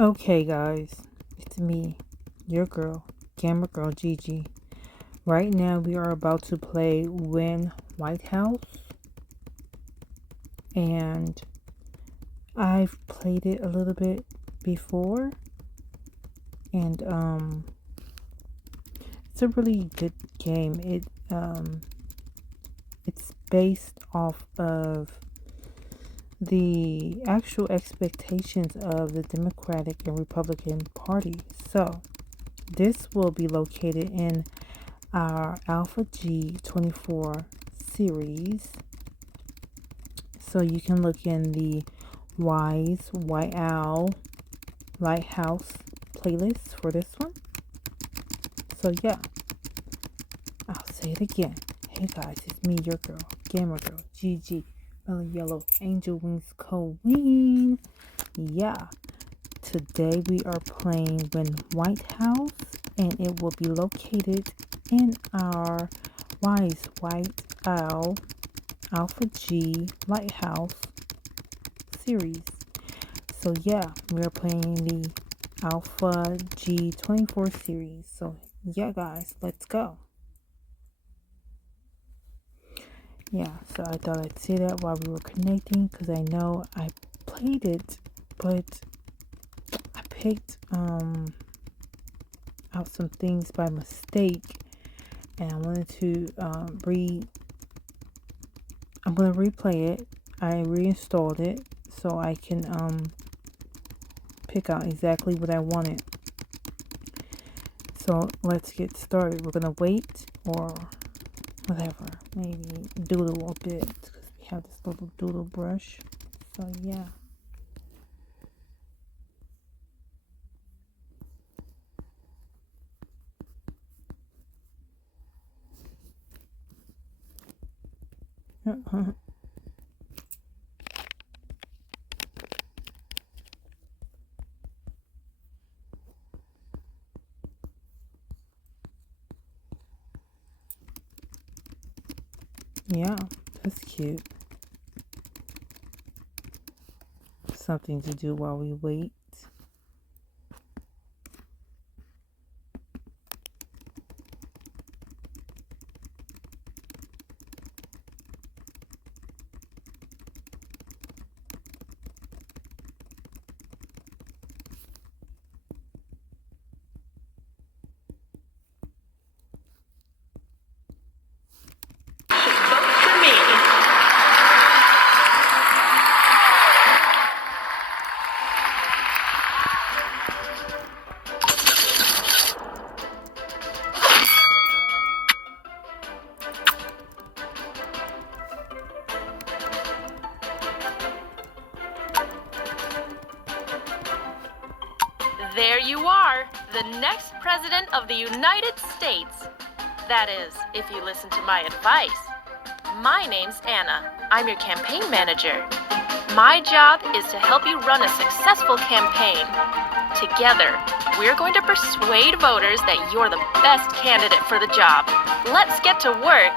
Okay guys, it's me, your girl, GAMErGiRL Gigi. Right now we are about to play Win Lighthouse, and I've played it a little bit before, and it's a really good game. It's based off of the actual expectations of the Democratic and Republican parties. So this will be located in our Alph.G24 series. So you can look in the Wise YL Lighthouse playlist for this one. So yeah, I'll say it again. Hey guys, it's me, your girl, GAMErGiRL Gigi, Mellow Yellow Angel Wings Queen. Yeah, today we are playing Win Lighthouse, and it will be located in our Wise White Owl Alph.G Lighthouse series. So yeah, we are playing the Alph.G24 series. So yeah guys, let's go. Yeah, so I thought I'd say that while we were connecting, because I know I played it, but I picked out some things by mistake, and I wanted to I'm gonna replay it. I reinstalled it so I can pick out exactly what I wanted. So let's get started. We're gonna wait or whatever, maybe doodle a bit because we have this little doodle brush. So yeah. Yeah, that's cute. Something to do while we wait. There you are, the next President of the United States. That is, if you listen to my advice. My name's Anna. I'm your campaign manager. My job is to help you run a successful campaign. Together, we're going to persuade voters that you're the best candidate for the job. Let's get to work.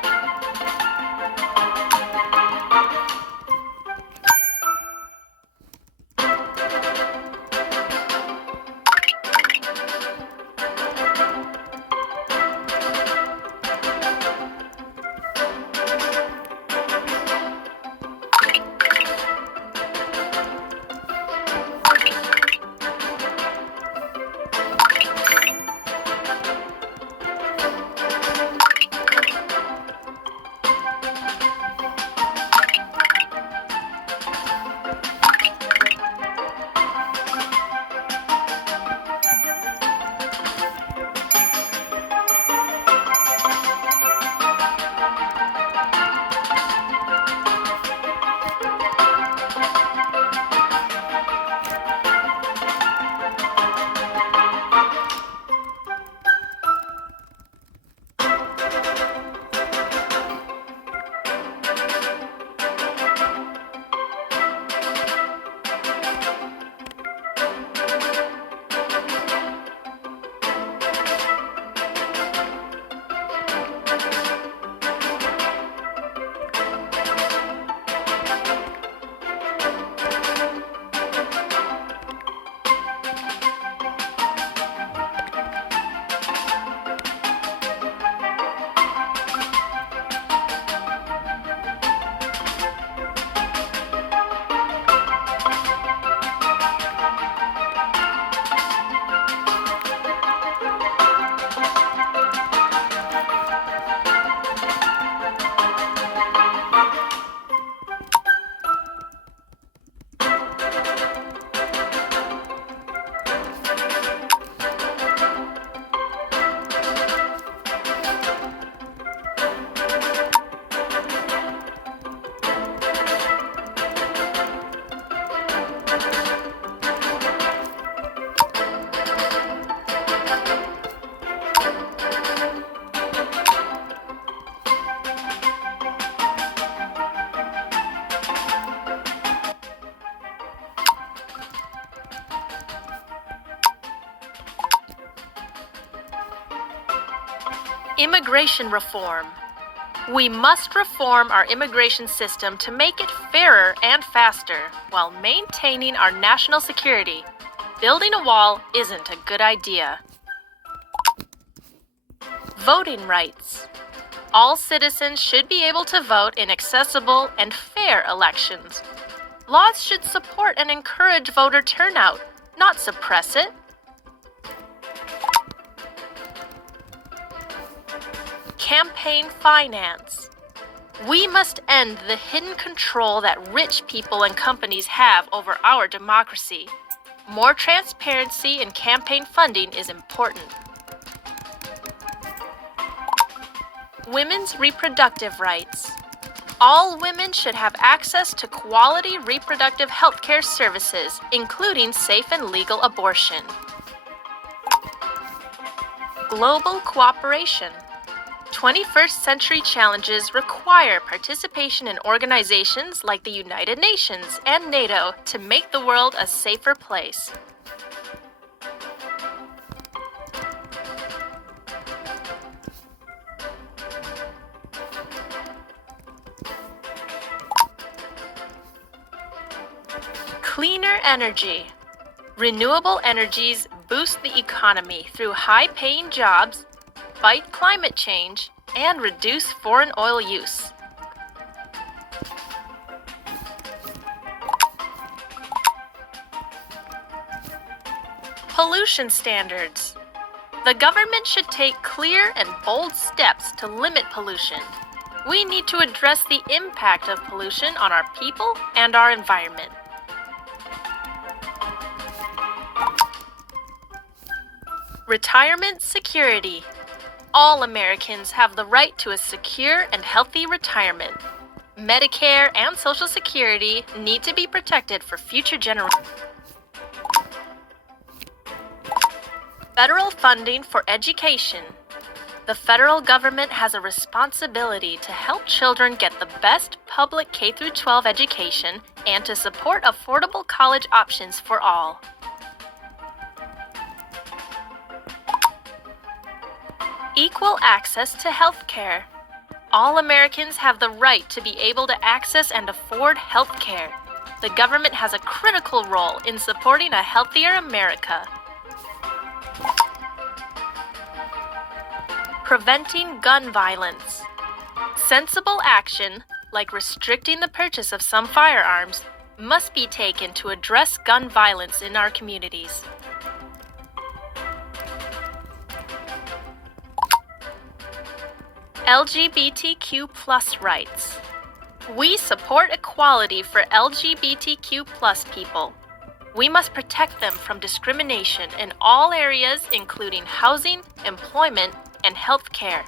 Immigration reform. We must reform our immigration system to make it fairer and faster while maintaining our national security. Building a wall isn't a good idea. Voting rights. All citizens should be able to vote in accessible and fair elections. Laws should support and encourage voter turnout, not suppress it. Campaign finance. We must end the hidden control that rich people and companies have over our democracy. More transparency in campaign funding is important. Women's reproductive rights. All women should have access to quality reproductive health care services, including safe and legal abortion. Global cooperation. 21st century challenges require participation in organizations like the United Nations and NATO to make the world a safer place. Cleaner energy. Renewable energies boost the economy through high-paying jobs, fight climate change, and reduce foreign oil use. Pollution standards. The government should take clear and bold steps to limit pollution. We need to address the impact of pollution on our people and our environment. Retirement security. All Americans have the right to a secure and healthy retirement. Medicare and Social Security need to be protected for future generations. Federal funding for education. The federal government has a responsibility to help children get the best public K-12 education and to support affordable college options for all. Equal access to health care. All Americans have the right to be able to access and afford health care. The government has a critical role in supporting a healthier America. Preventing gun violence. Sensible action, like restricting the purchase of some firearms, must be taken to address gun violence in our communities. LGBTQ+ rights. We support equality for LGBTQ+ people. We must protect them from discrimination in all areas, including housing, employment, and health care.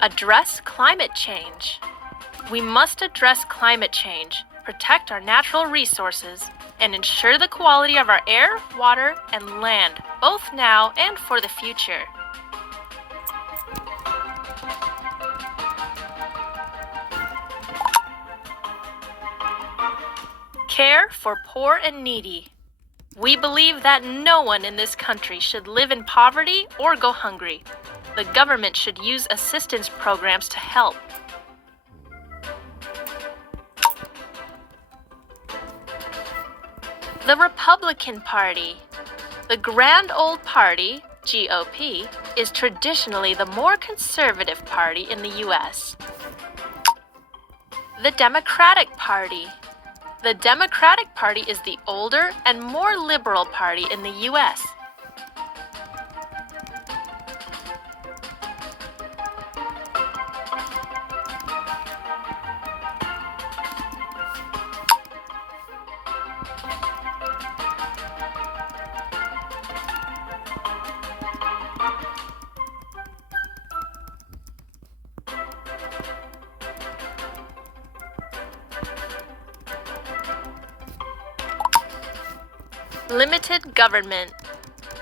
Address climate change. We must address climate change, protect our natural resources, and ensure the quality of our air, water, and land, both now and for the future. Care for poor and needy. We believe that no one in this country should live in poverty or go hungry. The government should use assistance programs to help. The Republican Party. The Grand Old Party, GOP, is traditionally the more conservative party in the U.S. The Democratic Party. The Democratic Party is the older and more liberal party in the U.S. Limited government.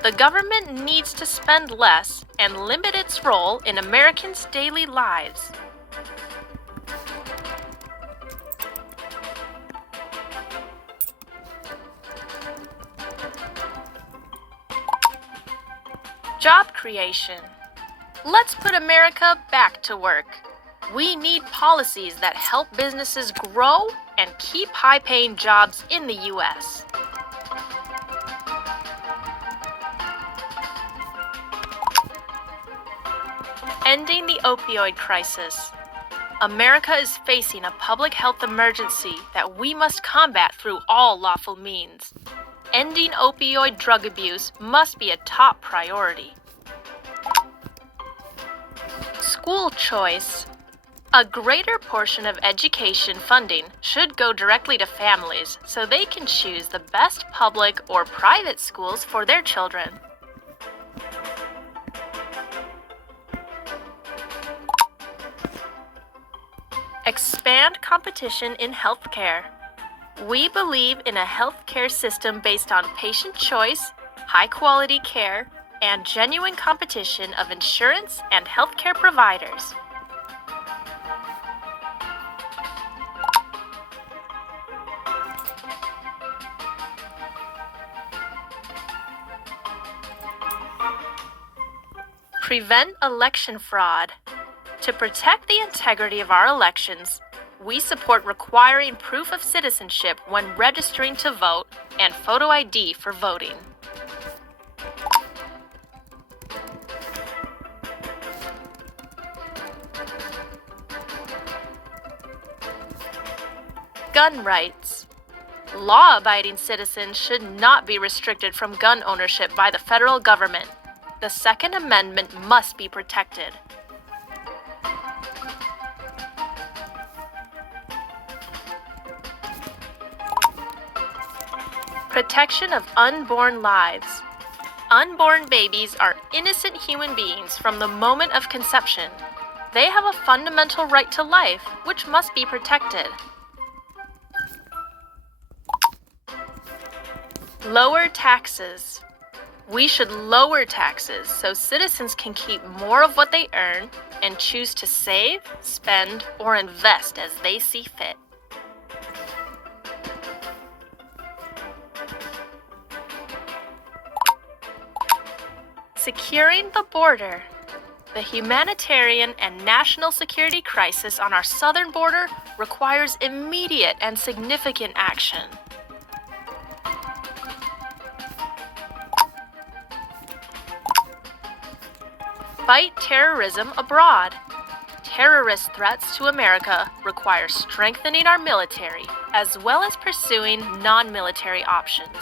The government needs to spend less and limit its role in Americans' daily lives. Job creation. Let's put America back to work. We need policies that help businesses grow and keep high-paying jobs in the U.S. Ending the opioid crisis. America is facing a public health emergency that we must combat through all lawful means. Ending opioid drug abuse must be a top priority. School choice. A greater portion of education funding should go directly to families so they can choose the best public or private schools for their children. Expand competition in healthcare. We believe in a healthcare system based on patient choice, high-quality care, and genuine competition of insurance and healthcare providers. Prevent election fraud. To protect the integrity of our elections, we support requiring proof of citizenship when registering to vote and photo ID for voting. Gun rights. Law-abiding citizens should not be restricted from gun ownership by the federal government. The Second Amendment must be protected. Protection of unborn lives. Unborn babies are innocent human beings from the moment of conception. They have a fundamental right to life, which must be protected. Lower taxes. We should lower taxes so citizens can keep more of what they earn and choose to save, spend, or invest as they see fit. Securing the border. The humanitarian and national security crisis on our southern border requires immediate and significant action. Fight terrorism abroad. Terrorist threats to America require strengthening our military, as well as pursuing non-military options.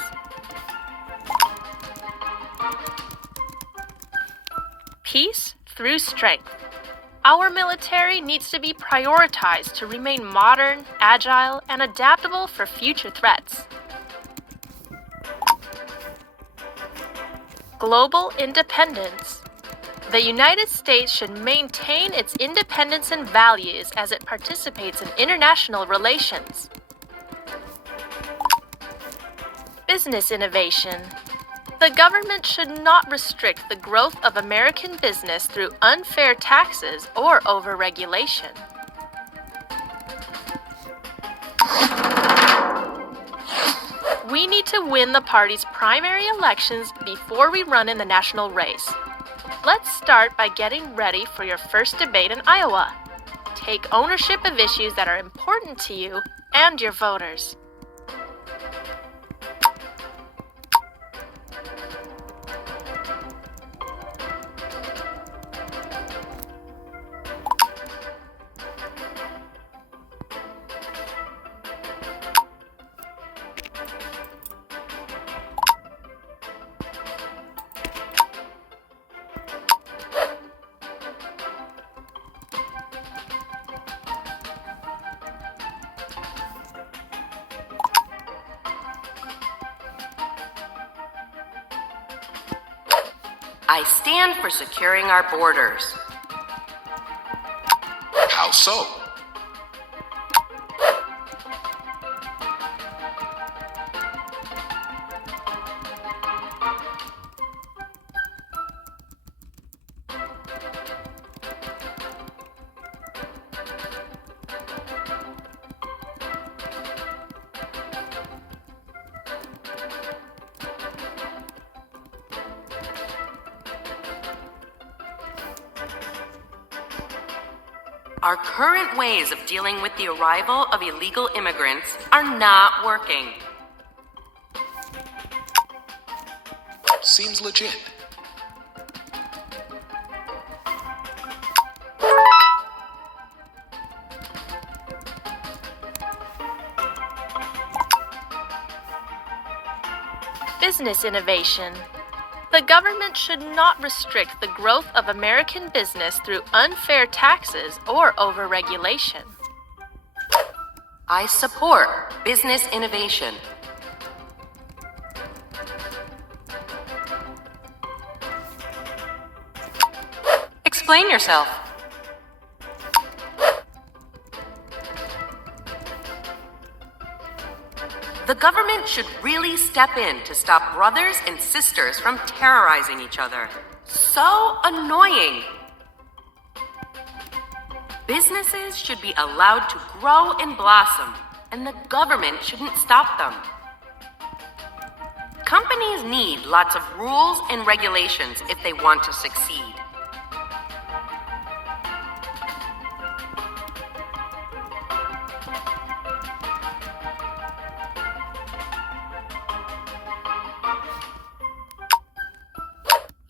Peace through strength. Our military needs to be prioritized to remain modern, agile, and adaptable for future threats. Global independence. The United States should maintain its independence and values as it participates in international relations. Business innovation. The government should not restrict the growth of American business through unfair taxes or overregulation. We need to win the party's primary elections before we run in the national race. Let's start by getting ready for your first debate in Iowa. Take ownership of issues that are important to you and your voters. I stand for securing our borders. How so? Our current ways of dealing with the arrival of illegal immigrants are not working. Seems legit. Business innovation. The government should not restrict the growth of American business through unfair taxes or overregulation. I support business innovation. Explain yourself. The government should really step in to stop brothers and sisters from terrorizing each other. So annoying. Businesses should be allowed to grow and blossom, and the government shouldn't stop them. Companies need lots of rules and regulations if they want to succeed.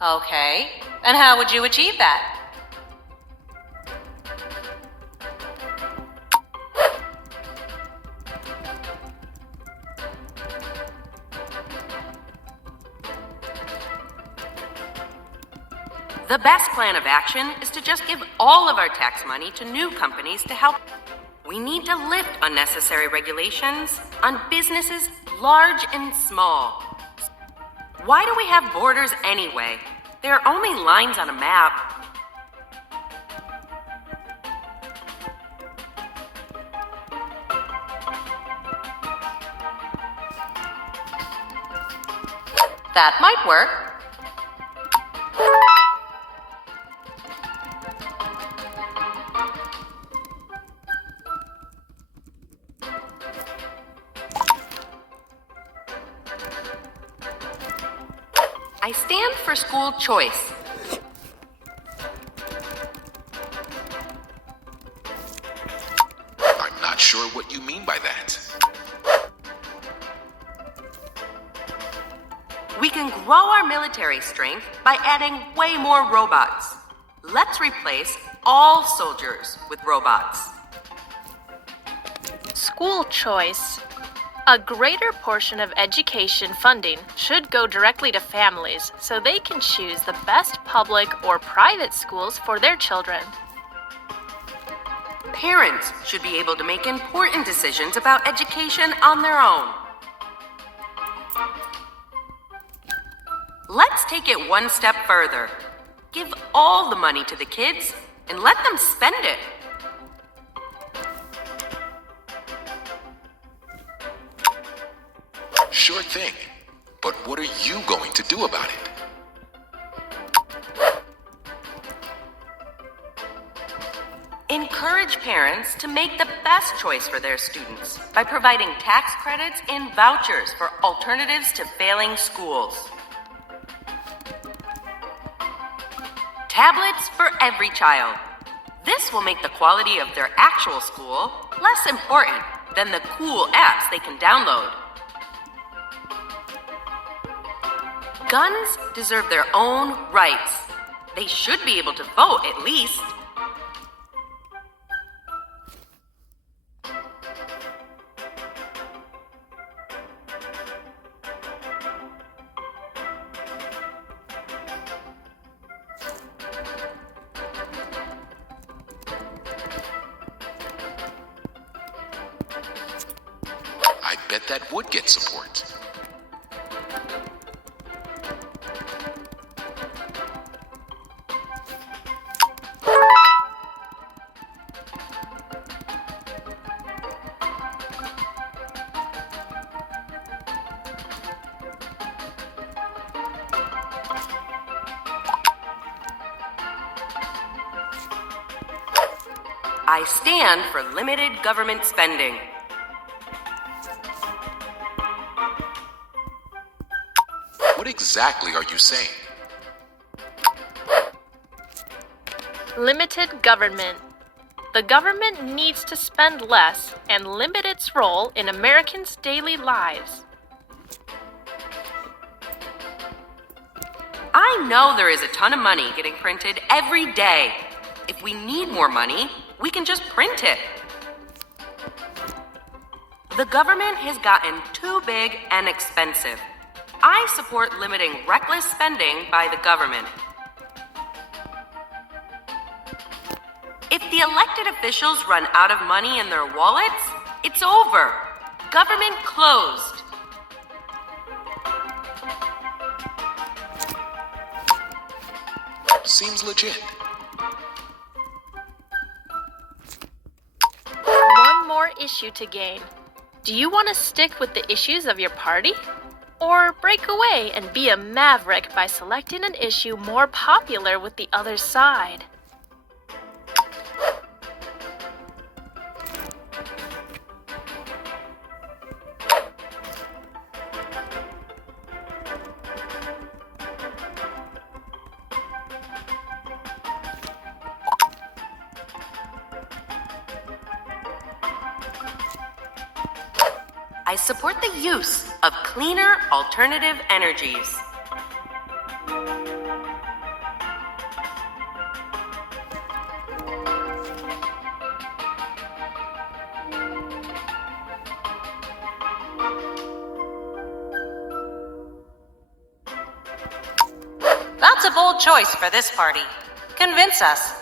Okay, and how would you achieve that? The best plan of action is to just give all of our tax money to new companies to help. We need to lift unnecessary regulations on businesses large and small. Why do we have borders anyway? They are only lines on a map. That might work. I stand for school choice. I'm not sure what you mean by that. We can grow our military strength by adding way more robots. Let's replace all soldiers with robots. School choice. A greater portion of education funding should go directly to families so they can choose the best public or private schools for their children. Parents should be able to make important decisions about education on their own. Let's take it one step further. Give all the money to the kids and let them spend it. Sure thing. But what are you going to do about it? Encourage parents to make the best choice for their students by providing tax credits and vouchers for alternatives to failing schools. Tablets for every child. This will make the quality of their actual school less important than the cool apps they can download. Guns deserve their own rights. They should be able to vote at least. I bet that would get support. I stand for limited government spending. What exactly are you saying? Limited government. The government needs to spend less and limit its role in Americans' daily lives. I know there is a ton of money getting printed every day. If we need more money, we can just print it. The government has gotten too big and expensive. I support limiting reckless spending by the government. If the elected officials run out of money in their wallets, it's over. Government closed. Seems legit. One more issue to gain. Do you want to stick with the issues of your party? Or break away and be a maverick by selecting an issue more popular with the other side? I support the use of cleaner alternative energies. That's a bold choice for this party. Convince us.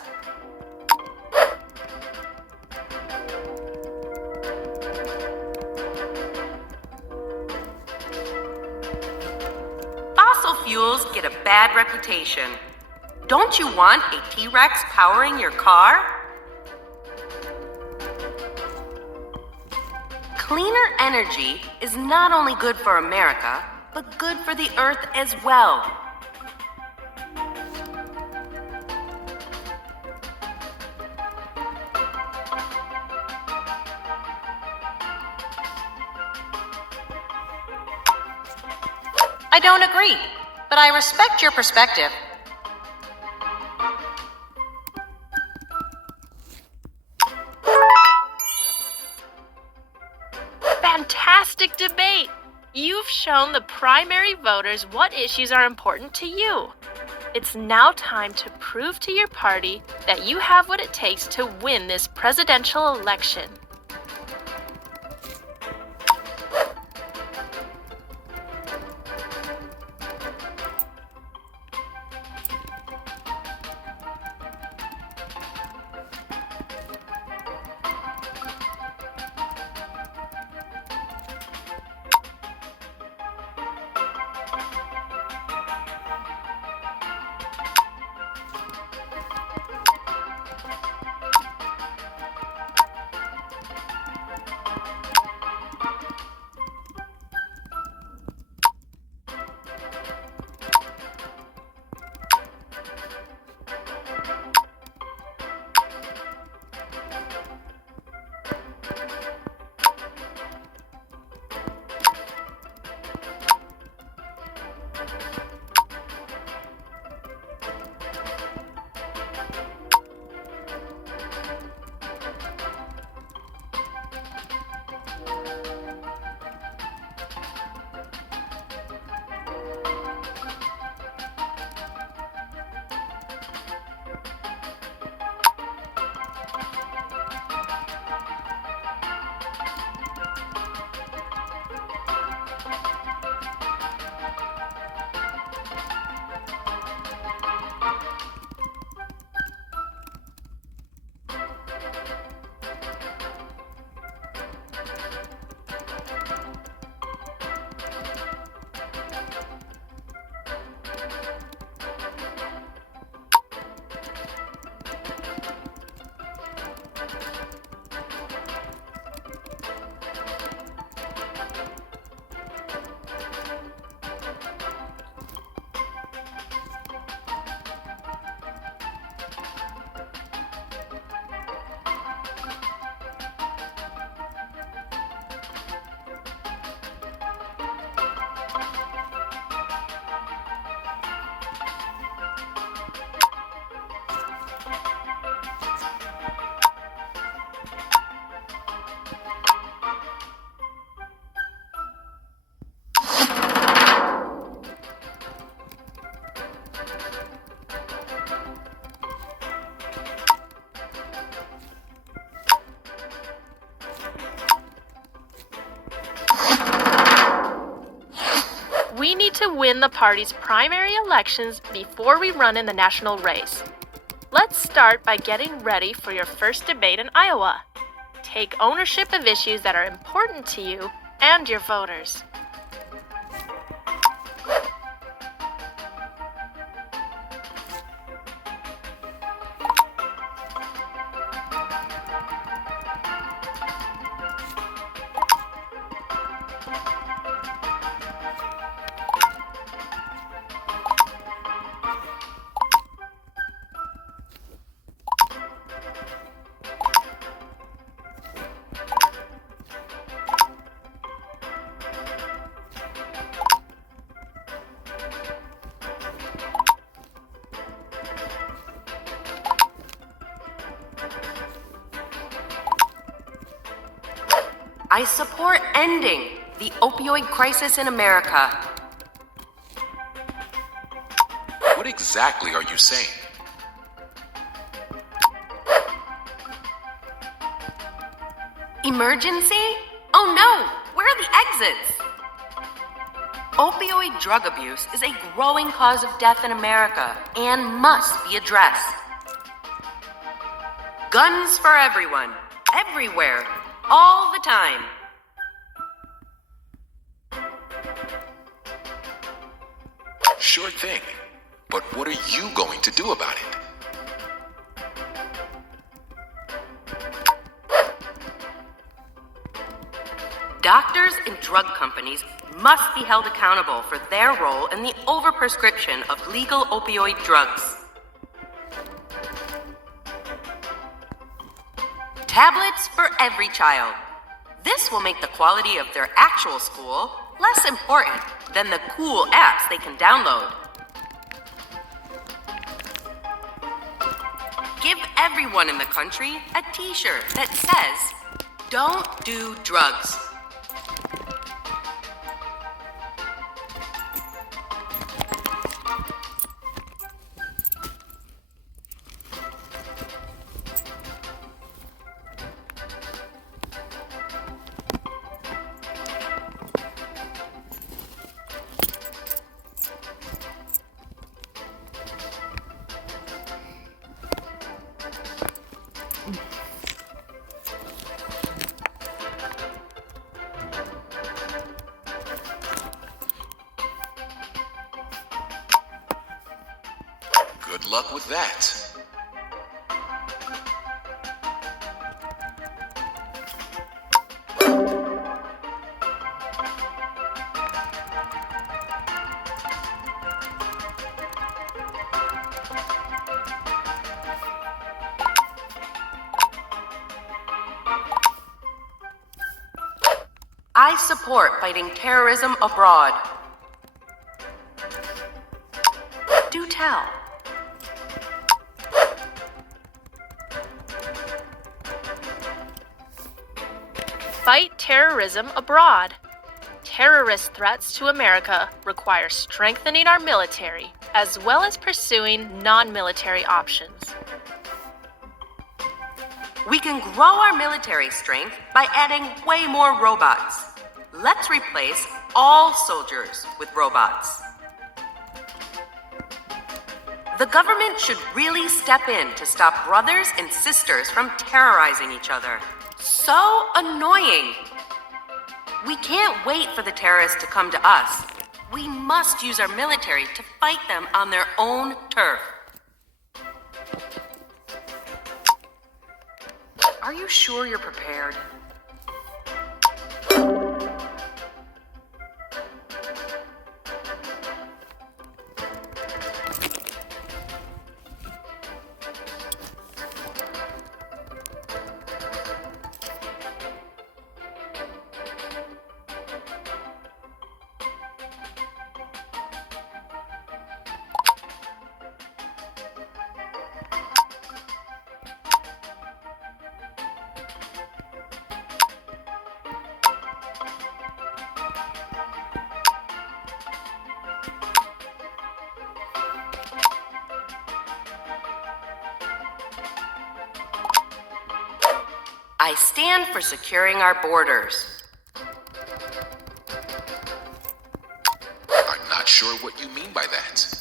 Fossil fuels get a bad reputation. Don't you want a T-Rex powering your car? Cleaner energy is not only good for America, but good for the Earth as well. I don't agree, but I respect your perspective. Fantastic debate! You've shown the primary voters what issues are important to you. It's now time to prove to your party that you have what it takes to win this presidential election. We need to win the party's primary elections before we run in the national race. Let's start by getting ready for your first debate in Iowa. Take ownership of issues that are important to you and your voters. I support ending the opioid crisis in America. What exactly are you saying? Emergency? Oh no! Where are the exits? Opioid drug abuse is a growing cause of death in America and must be addressed. Guns for everyone, everywhere, all the time. Sure thing. But what are you going to do about it? Doctors and drug companies must be held accountable for their role in the overprescription of legal opioid drugs. Tablets for every child. This will make the quality of their actual school less important than the cool apps they can download. Give everyone in the country a t-shirt that says, "Don't do drugs." Good luck with that. I support fighting terrorism abroad. Do tell. Fight terrorism abroad. Terrorist threats to America require strengthening our military, as well as pursuing non-military options. We can grow our military strength by adding way more robots. Let's replace all soldiers with robots. The government should really step in to stop brothers and sisters from terrorizing each other. So annoying. We can't wait for the terrorists to come to us. We must use our military to fight them on their own turf. Are you sure you're prepared? I stand for securing our borders. I sure what you mean by that.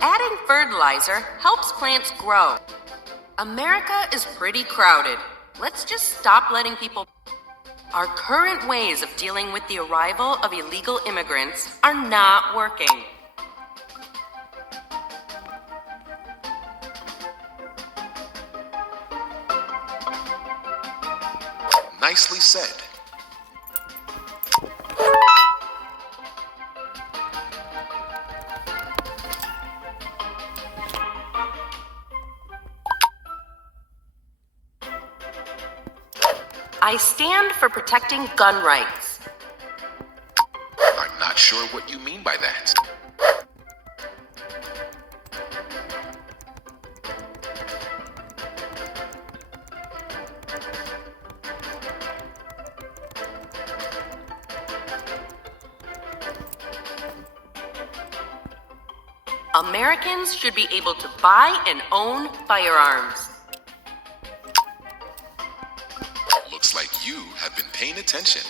Adding fertilizer helps plants grow. America is pretty crowded. Let's just stop letting people... Our current ways of dealing with the arrival of illegal immigrants are not working. Nicely said. I stand for protecting gun rights. I'm not sure what you mean by that. Americans should be able to buy and own firearms. Looks like you have been paying attention.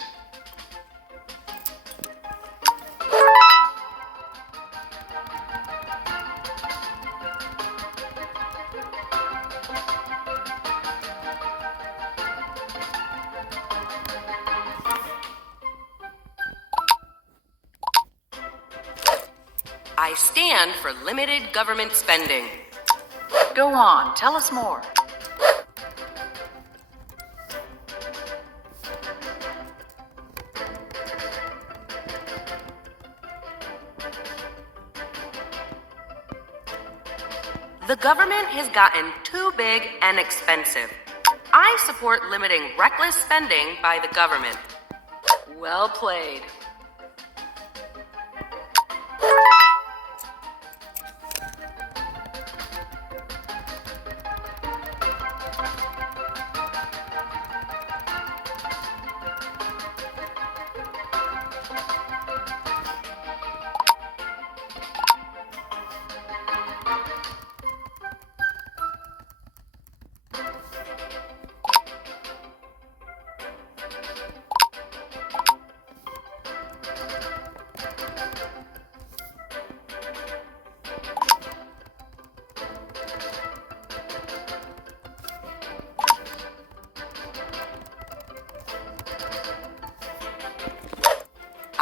I stand for limited government spending. Go on, tell us more. The government has gotten too big and expensive. I support limiting reckless spending by the government. Well played.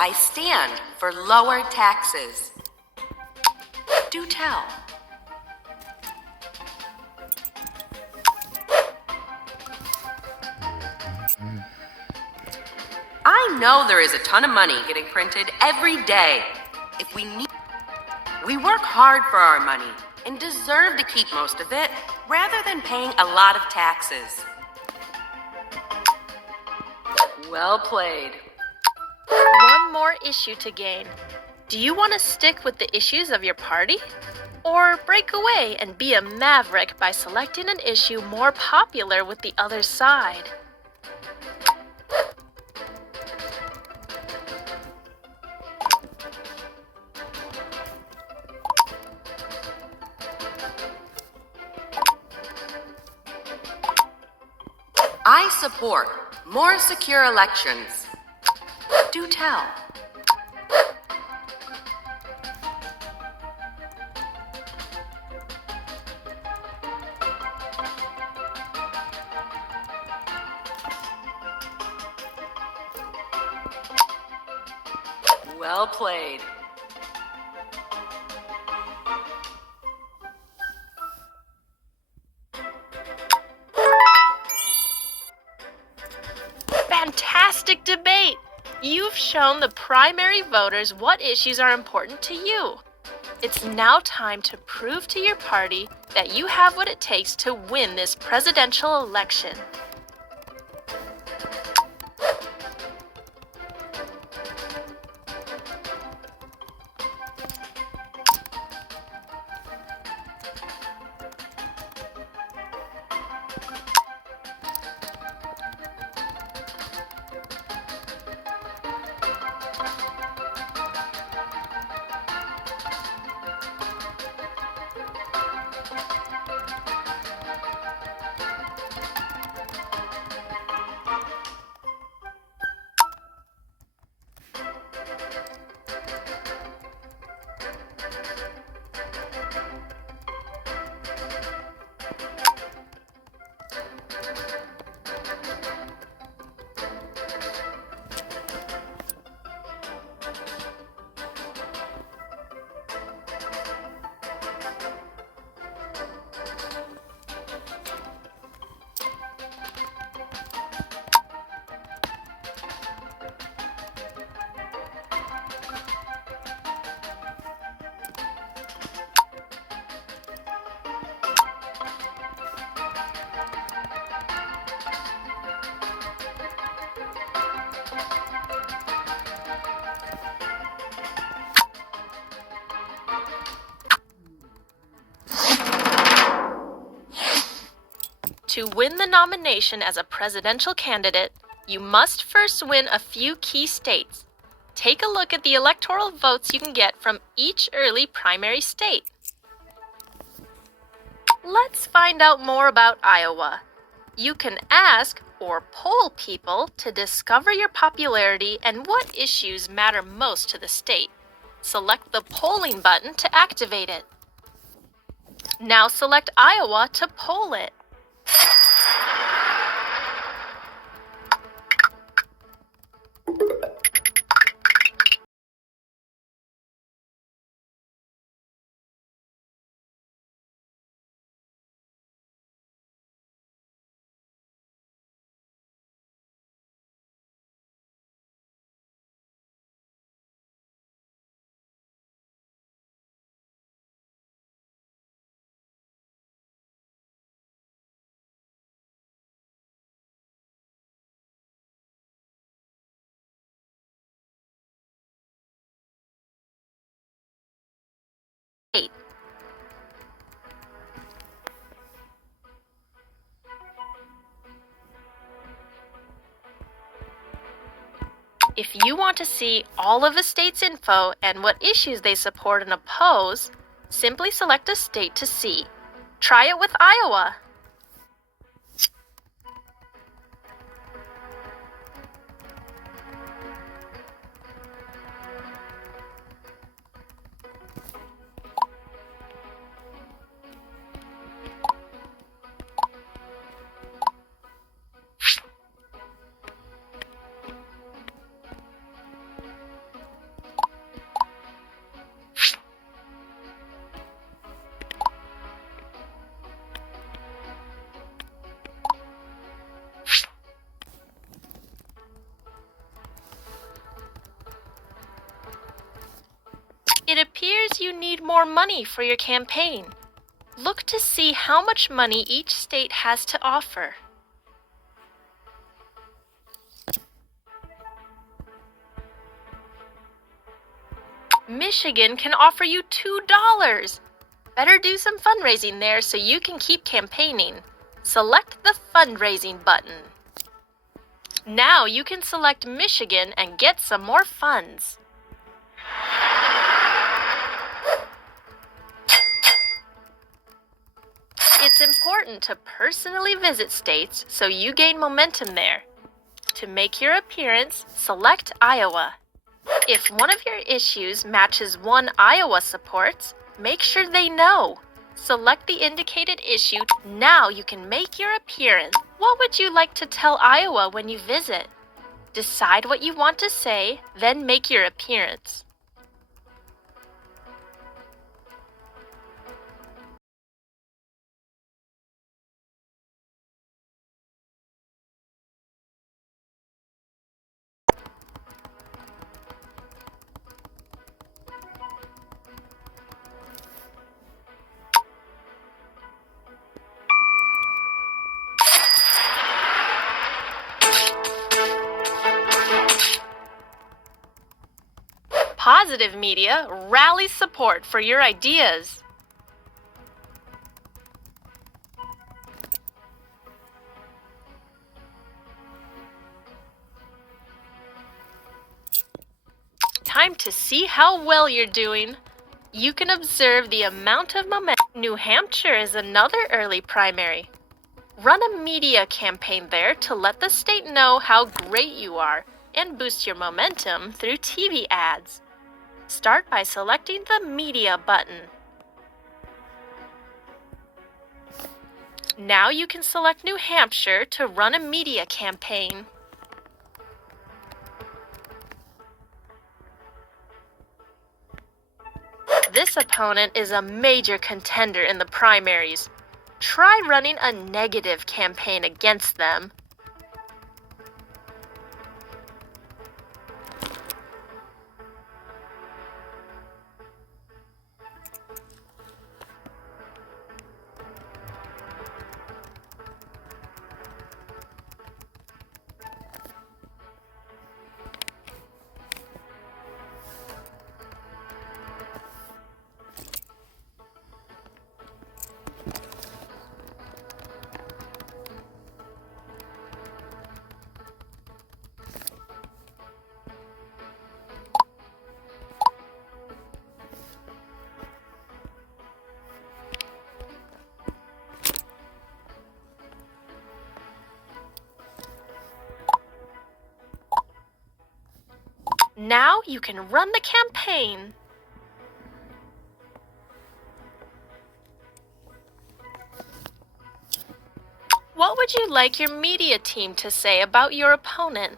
I stand for lower taxes. Do tell. I know there is a ton of money getting printed every day. We work hard for our money and deserve to keep most of it rather than paying a lot of taxes. Well played. One more issue to gain. Do you want to stick with the issues of your party? Or break away and be a maverick by selecting an issue more popular with the other side? I support more secure elections. Do tell. Well played. Fantastic debate! You've shown the primary voters what issues are important to you. It's now time to prove to your party that you have what it takes to win this presidential election. To win the nomination as a presidential candidate, you must first win a few key states. Take a look at the electoral votes you can get from each early primary state. Let's find out more about Iowa. You can ask or poll people to discover your popularity and what issues matter most to the state. Select the polling button to activate it. Now select Iowa to poll it. If you want to see all of the state's info and what issues they support and oppose, simply select a state to see. Try it with Iowa. It appears you need more money for your campaign. Look to see how much money each state has to offer. Michigan can offer you $2. Better do some fundraising there so you can keep campaigning. Select the fundraising button. Now you can select Michigan and get some more funds. It's important to personally visit states so you gain momentum there. To make your appearance, select Iowa. If one of your issues matches one Iowa supports, make sure they know. Select the indicated issue. Now you can make your appearance. What would you like to tell Iowa when you visit? Decide what you want to say, then make your appearance. Positive media rallies support for your ideas. Time to see how well you're doing. You can observe the amount of momentum. New Hampshire is another early primary. Run a media campaign there to let the state know how great you are and boost your momentum through TV ads. Start by selecting the Media button. Now you can select New Hampshire to run a media campaign. This opponent is a major contender in the primaries. Try running a negative campaign against them. Now you can run the campaign. What would you like your media team to say about your opponent?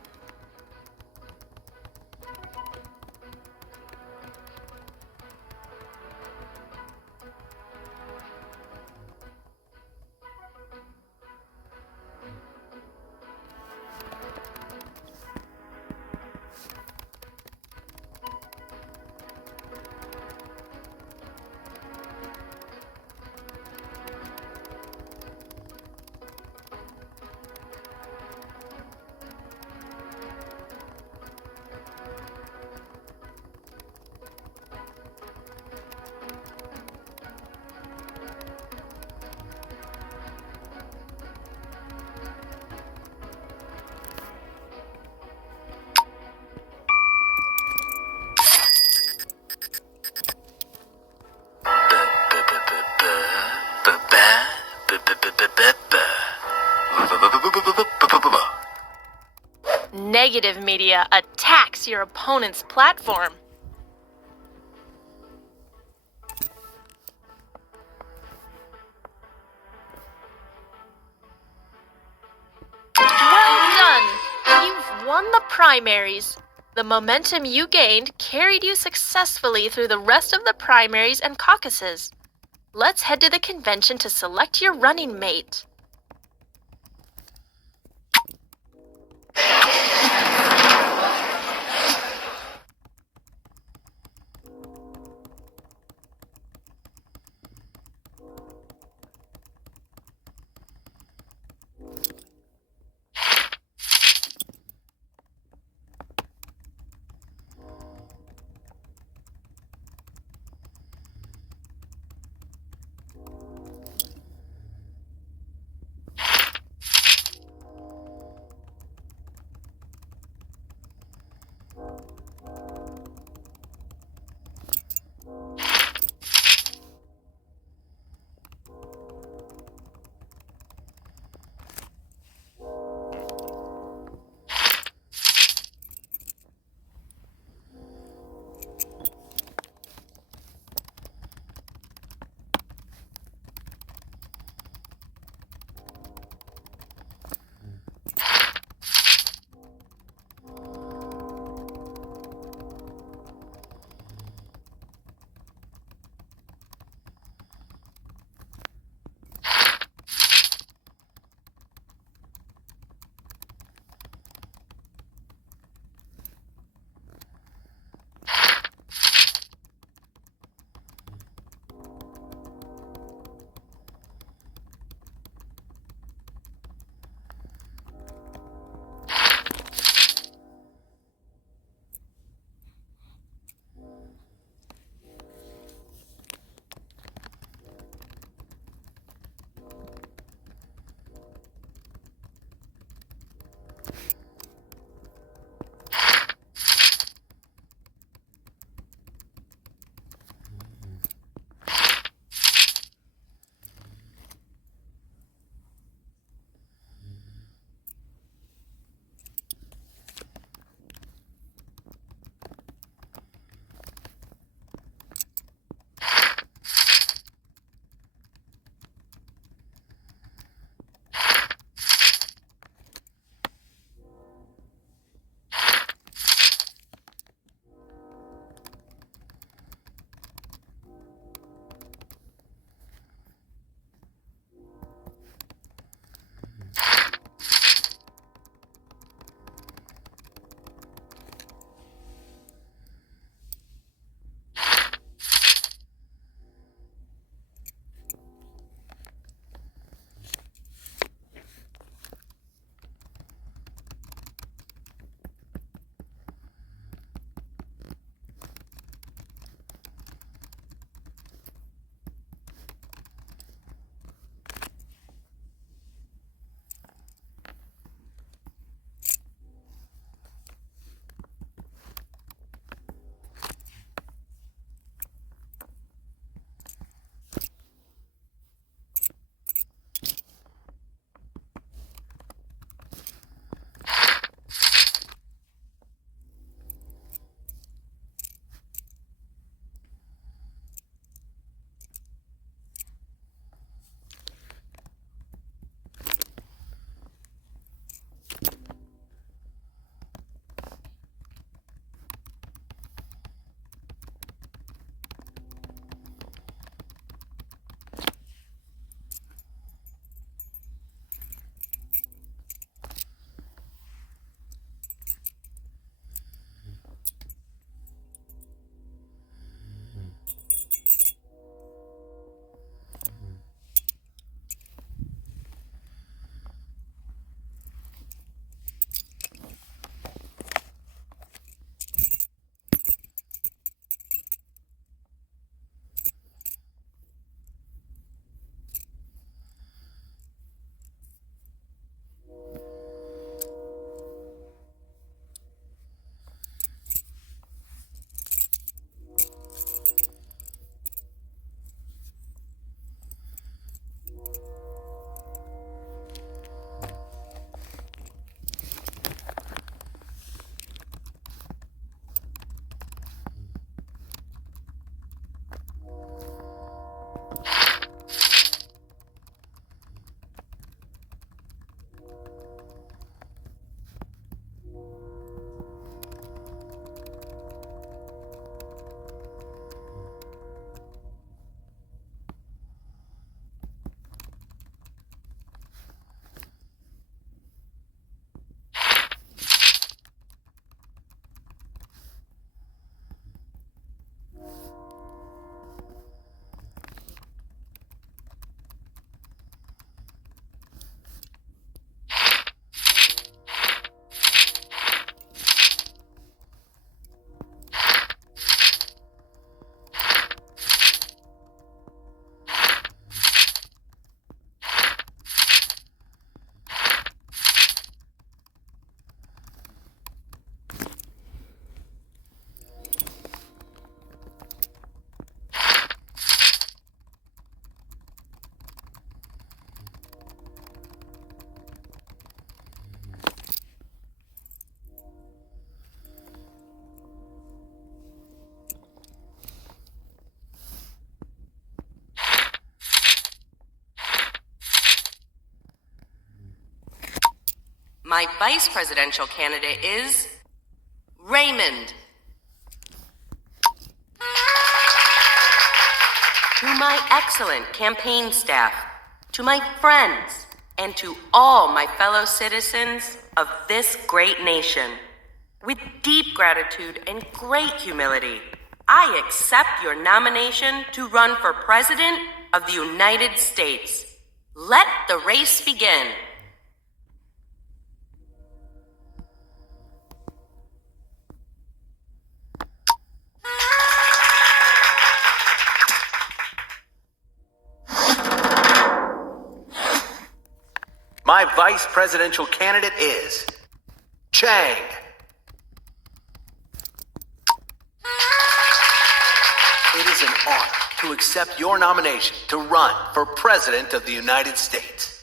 Negative media attacks your opponent's platform. Well done! You've won the primaries. The momentum you gained carried you successfully through the rest of the primaries and caucuses. Let's head to the convention to select your running mate. My vice presidential candidate is Raymond. To my excellent campaign staff, to my friends, and to all my fellow citizens of this great nation, with deep gratitude and great humility, I accept your nomination to run for President of the United States. Let the race begin. My vice presidential candidate is Chang. It is an honor to accept your nomination to run for President of the United States.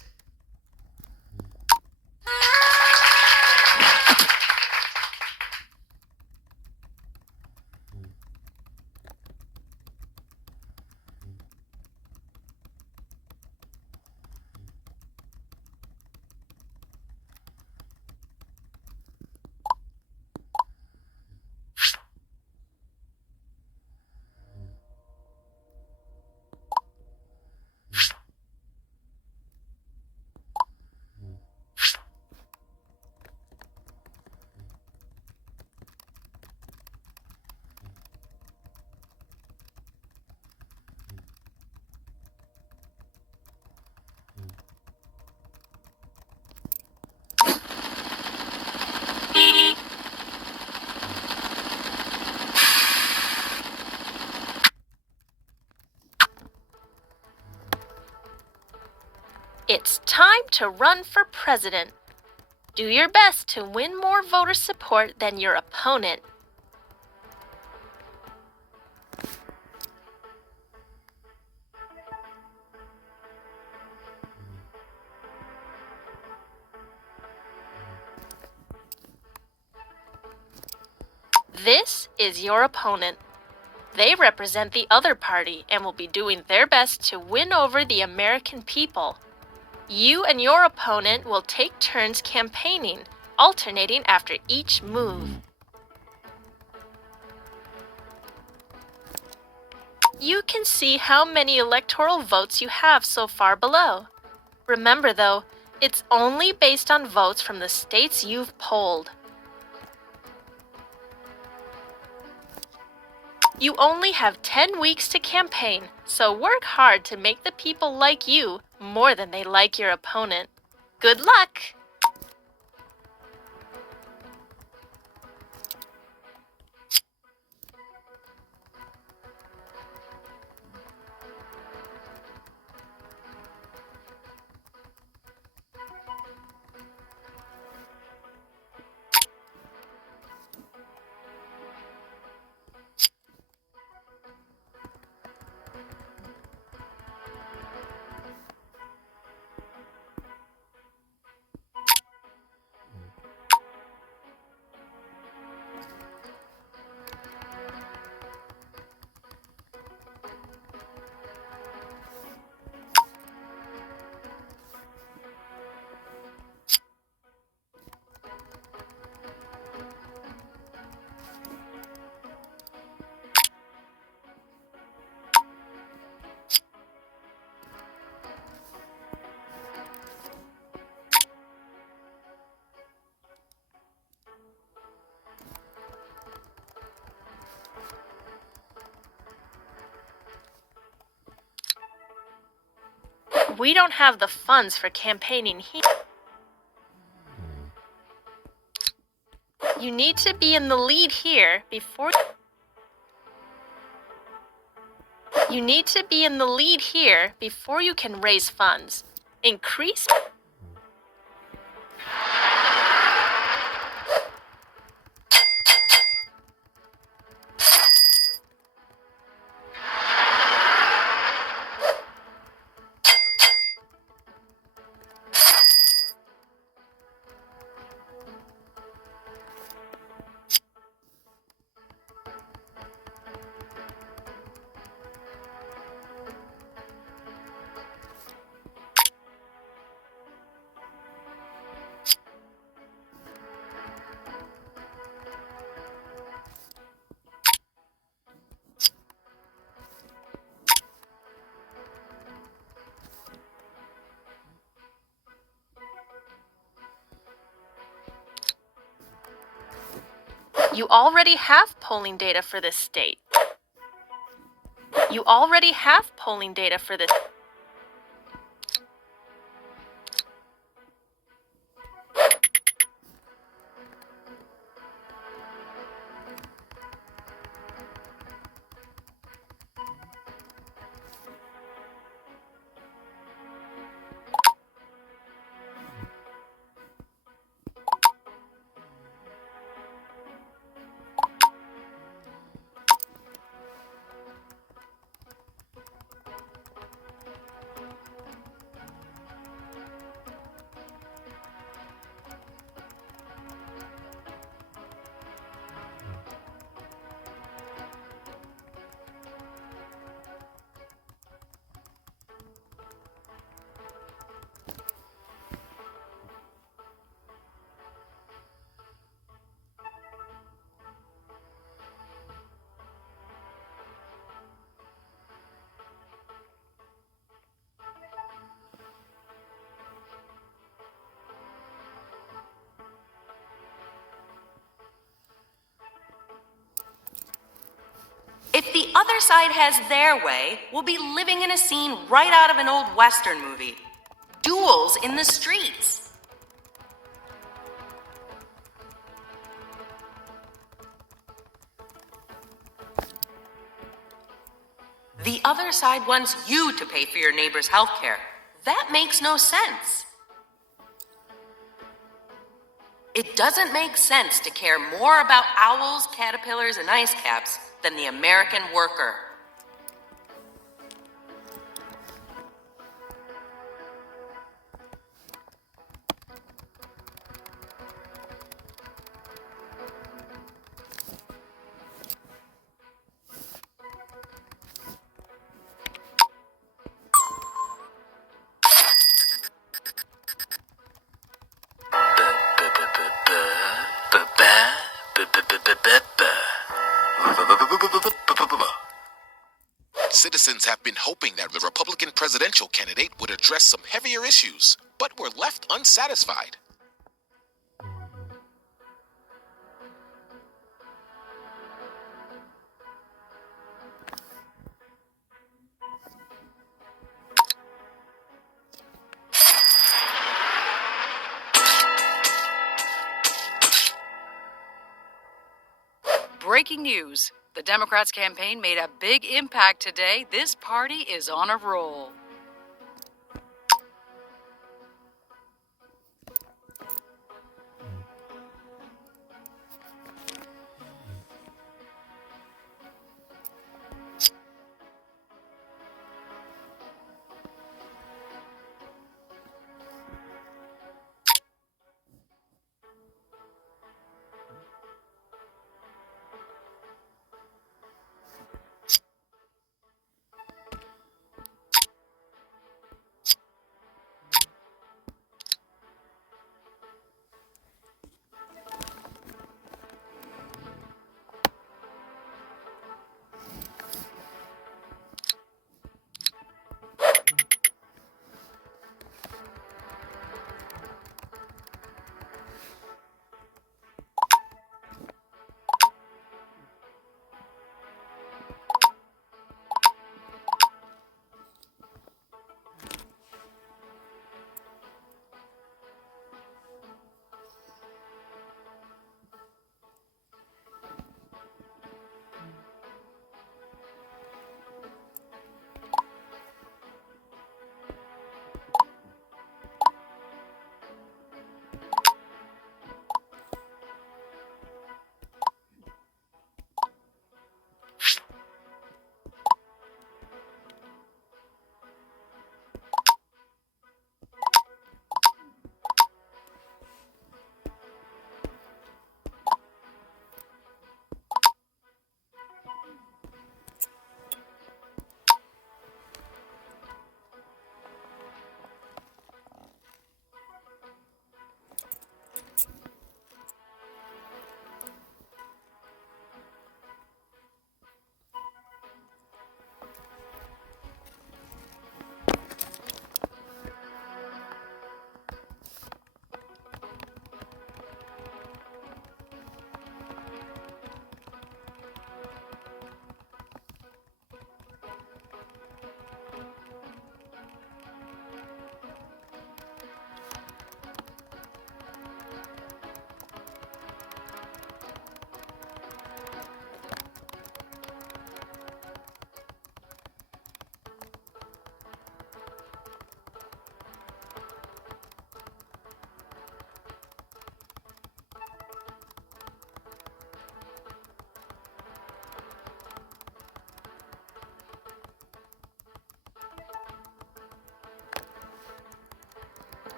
It's time to run for president. Do your best to win more voter support than your opponent. This is your opponent. They represent the other party and will be doing their best to win over the American people. You and your opponent will take turns campaigning, alternating after each move. You can see how many electoral votes you have so far below. Remember though, it's only based on votes from the states you've polled. You only have 10 weeks to campaign, so work hard to make the people like you more than they like your opponent. Good luck! We don't have the funds for campaigning here. You need to be in the lead here before you can raise funds. Increase You already have polling data for this state. You already have polling data for this. If the other side has their way, we'll be living in a scene right out of an old Western movie. Duels in the streets. The other side wants you to pay for your neighbor's health care. That makes no sense. It doesn't make sense to care more about owls, caterpillars, and ice caps than the American worker. Citizens have been hoping that the Republican presidential candidate would address some heavier issues, but were left unsatisfied. Breaking news. The Democrats' campaign made a big impact today. This party is on a roll.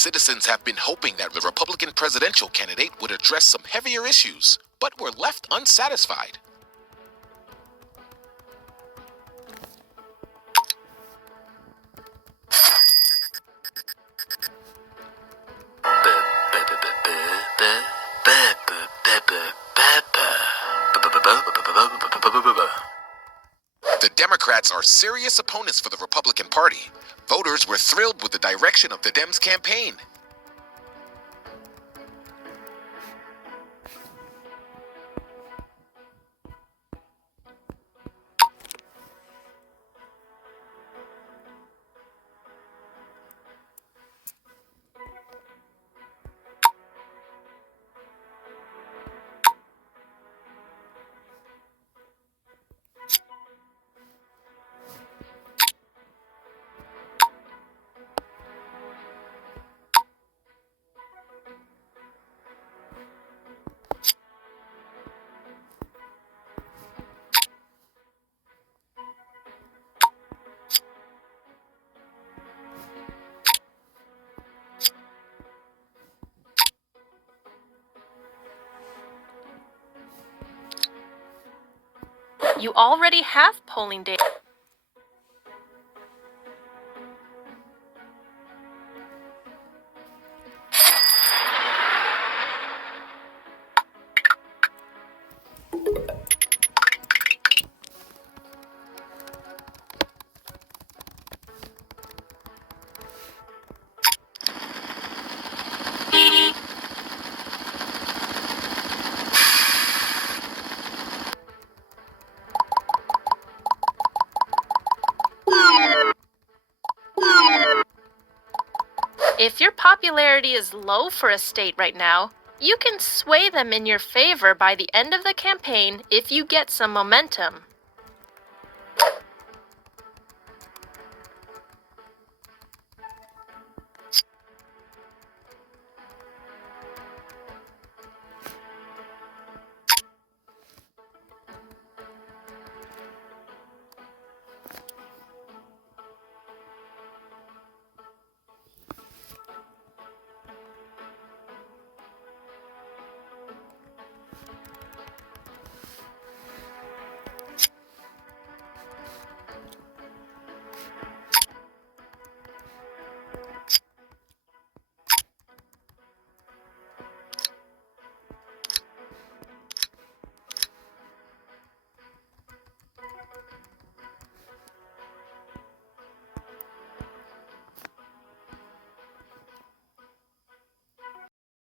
Citizens have been hoping that the Republican presidential candidate would address some heavier issues, but were left unsatisfied. The Democrats are serious opponents for the Republican Party. Voters were thrilled with the direction of the Dems campaign. You already have polling data. If your popularity is low for a state right now, you can sway them in your favor by the end of the campaign if you get some momentum.